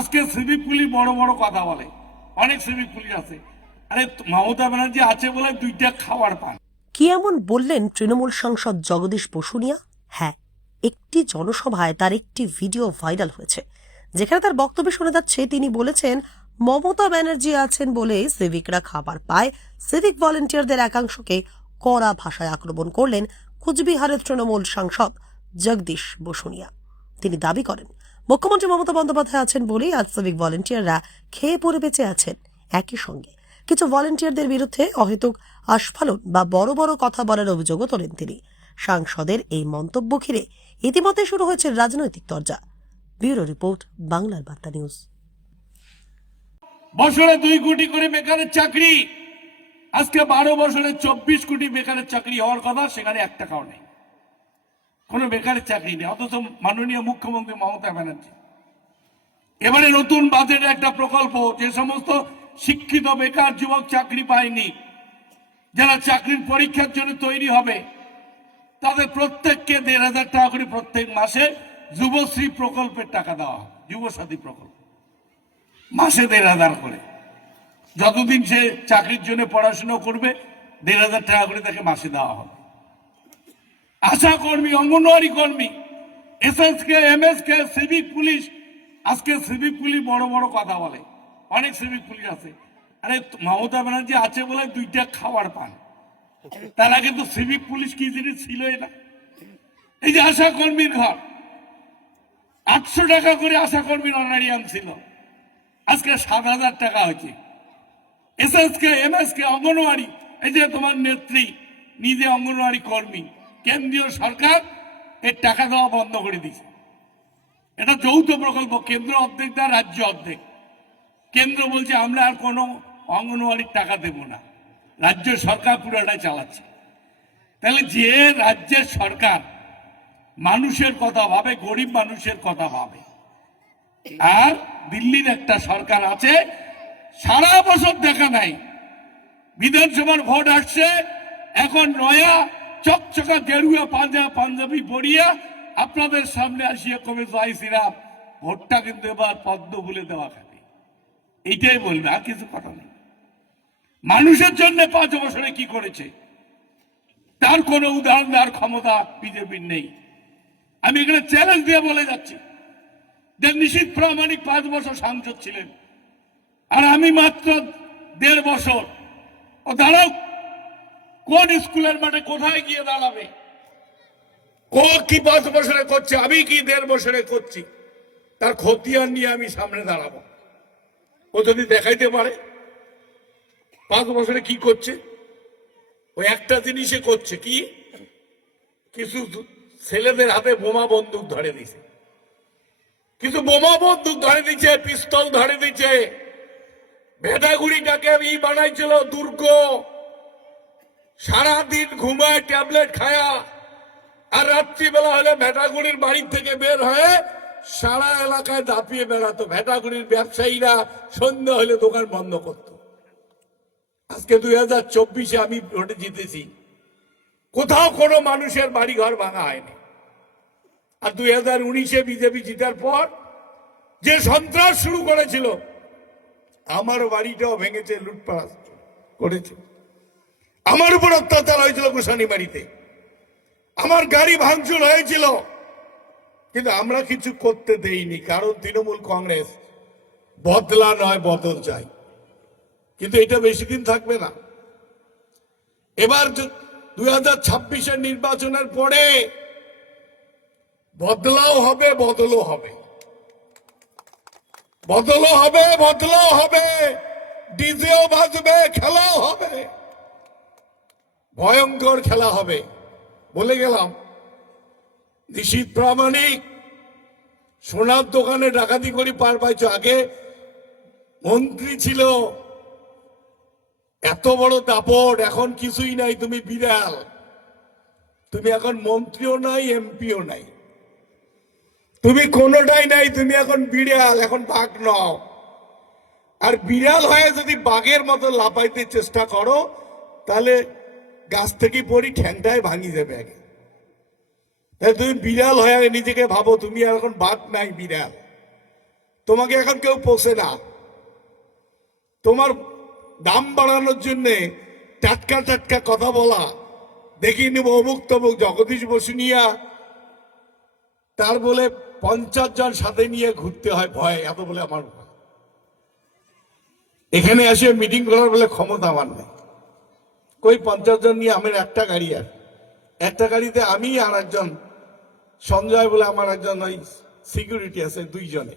আজকে civic police বড় বড় কথা বলে, অনেক সিভিক পুলিশ আছে। আরে মমতা ব্যানার্জি আছে বলে দুইটা খাবার পান। কি এমন বললেন তৃণমূল সাংসদ জগদীশ বসুনিয়া? হ্যাঁ, একটি জনসভায় তার একটি ভিডিও ভাইরাল হয়েছে, যেখানে তার বক্তব্যে শোনা যাচ্ছে তিনি বলেছেন মমতা ব্যানার্জি আছেন বলে সিভিকরা খাবার পায়। সিভিক ভলেন্টিয়ারদের একাংশকে কড়া ভাষায় আক্রমণ করলেন কুচবিহারের তৃণমূল সাংসদ জগদীশ বসুনিয়া। তিনি দাবি করেন মুখ্যমন্ত্রী মমতা বন্দ্যোপাধ্যায় আছেন বলেই আজ সিভিক ভলেন্টিয়াররা খেয়ে পড়ে বেঁচে আছেন। একই সঙ্গে কিছু ভলেন্টিয়ারদের বিরুদ্ধে অহেতুক আস্ফালন বা বড় বড় কথা বলার অভিযোগও তোলেন তিনি। সাংসদের এই মন্তব্য ঘিরে ইতিমধ্যে শুরু হয়েছে রাজনৈতিক চর্চা। ব্যুরো রিপোর্ট, বাংলার বার্তা নিউজ। বছরে 2 কোটি করে বেকারের চাকরি, আজকে 12 বছরে 24 কোটি বেকারের চাকরি হওয়ার কথা, সেখানে 1 টাকাও নেই, কোনো বেকারের চাকরি নেই। অথচ মাননীয় মুখ্যমন্ত্রী মমতা ব্যানার্জি এবারে নতুন বাজেটে একটা প্রকল্প, যে সমস্ত শিক্ষিত বেকার যুবক চাকরি পায়নি, যারা চাকরির পরীক্ষার জন্য তৈরি হবে, তাদের প্রত্যেককে 1,500 টাকা করে প্রত্যেক মাসে যুবশ্রী প্রকল্পের টাকা দেওয়া হবে। যুবসাথী প্রকল্প মাসে 1,500 করে, যতদিন সে চাকরির জন্য পড়াশোনা করবে 1,500 টাকা করে তাকে মাসে দেওয়া হবে। আশা কর্মী, অঙ্গনওয়াড়ি কর্মী, এসএসকে, এমএসকে, সিভিক পুলিশ, আজকে সিভিক পুলিশ বড় বড় কথা বলে, অনেক সিভিক পুলিশ আছে। আরে মমতা ব্যানার্জি আছে বলে দুইটা খাবার পান, তার আগে তো সিভিক পুলিশ কি জিনিস ছিলই না। এই যে আশা কর্মীর ঘর, 800 টাকা করে আশা কর্মীর অনারিয়াম ছিল, আজকে 7,000 টাকা হয়েছে। এসএসকে, এমএসকে, অঙ্গনওয়াড়ি, এই যে তোমার নেত্রী নিজে অঙ্গনওয়াড়ি কর্মী, কেন্দ্রীয় সরকার এর টাকা দেওয়া বন্ধ করে দিয়েছে। এটা যৌথ প্রকল্প, কেন্দ্র অর্ধেক দেয়, রাজ্য অর্ধেক। কেন্দ্র বলছে আমরা আর কোনো অঙ্গনওয়াড়ির টাকা দেব না, রাজ্য সরকার পুরোটাই চালাচ্ছে। তাহলে যে রাজ্যের সরকার মানুষের কথা ভাবে, গরিব মানুষের কথা ভাবে, আর দিল্লির একটা সরকার আছে সারা বছর দেখা নাই, বিধানসভার ভোট আসছে, এখন নয়া চকচকা গেরুয়া পাঞ্জাবি পরিয়া আপনাদের সামনে আসিয়া কবে জয় শ্রীরাম, ভোটটা কিন্তু এবার পদ্ম বলে দেওয়া খাবে, এইটাই বলবে, আর কিছু কথা নেই। মানুষের জন্য 5 বছরে কি করেছে তার কোনো উদাহরণ দেওয়ার ক্ষমতা বিজেপির নেই। আমি এখানে চ্যালেঞ্জ দিয়ে বলে যাচ্ছি যে নিশীথ প্রামাণিক 5 বছর সাংসদ ছিলেন, আর আমি মাত্র 1.5 বছর। ও দাঁড়াও, কোন স্কুলের মাঠে কোথায় গিয়ে দাঁড়াবে? ও কি 5 বছরে করছে, আমি কি 1.5 বছরে করছি, তার খতিয়ান নিয়ে আমি সামনে দাঁড়াবো। ও যদি দেখাইতে পারে 5 বছরে কি করছে, ওই একটা জিনিসে করছে কি, কিছু ছেলেদের হাতে বোমা বন্দুক ধরে দিছে, কিছু বোমা বন্দুক ধরে দিচ্ছে, পিস্তল ধরে দিচ্ছে। ভেটাগুড়িটাকে বানাইছিল দুর্গ, সারাদিন ঘুমায় ট্যাবলেট খায়া, আর রাত্রিবেলা হলে ভেটাগুড়ির বাড়ি থেকে বের হয়ে সারা এলাকায় দাপিয়ে বেড়াতো। ভেটাগুড়ির ব্যবসায়ীরা সন্ধ্যা হলে দোকান বন্ধ করত। আজকে 2024-এ আমি ভোটে জিতেছি, কোথাও কোনো মানুষের বাড়ি ঘর ভাঙা হয়নি। আর 2019-এ বিজেপি জিতার পর যে সন্ত্রাস শুরু করেছিল, আমার বাড়িটাও ভেঙেছে, লুটপাট করেছে, আমার উপর অত্যাচার হয়েছিল গোসানি বাড়িতে, আমার গাড়ি ভাঙচুর হয়েছিল, কিন্তু আমরা কিছু করতে দেইনি, কারণ তৃণমূল কংগ্রেস বদলা নয় বদল চাই। কিন্তু এটা বেশি দিন থাকবে না। এবার 2026-এর নির্বাচনের পরে বদলাও হবে, বদলও হবে, বদলও হবে, বদলাও হবে, ডিজেও বাজবে, খেলাও হবে, ভয়ঙ্কর খেলা হবে। বলে গেলাম, নিশীথ প্রামাণিক সোনার দোকানে ডাকাতি করে পার পাইছ। আগে মন্ত্রী ছিল, এত বড় দাপট, এখন কিছুই নাই, তুমি বিড়াল, তুমি এখন মন্ত্রীও নাই, এমপিও নাই, তুমি কোনোটাই নাই, তুমি এখন বিড়াল, এখন বাঘ নও। আর বিড়াল হয়ে যদি বাঘের মতো লাফাইতে চেষ্টা করো, তাহলে গাছ থেকে পড়ি ঠ্যাংটায় ভাঙি যাবে আগে। তুমি বিড়াল হয়ে নিজেকে ভাবো তুমি এখন বাঘ নাই, বিড়াল। তোমাকে এখন কেউ পোষে না। তোমার দাম বাড়ানোর জন্যে টাটকা টাটকা কথা বলা, দেখিয়ে নেব অমুক তমুক জগদীশ বসুনিয়া, তার বলে 50 জন সাথে নিয়ে ঘুরতে হয় ভয়, এত বলে আমার ভয়। এখানে এসে মিটিং করার বলে ক্ষমতা আমার নেই। কই 50 জন নিয়ে আমার একটা গাড়ি, আর একটা গাড়িতে আমি আর একজন সঞ্জয় বলে আমার একজন ওই সিকিউরিটি আছে, 2 জনে।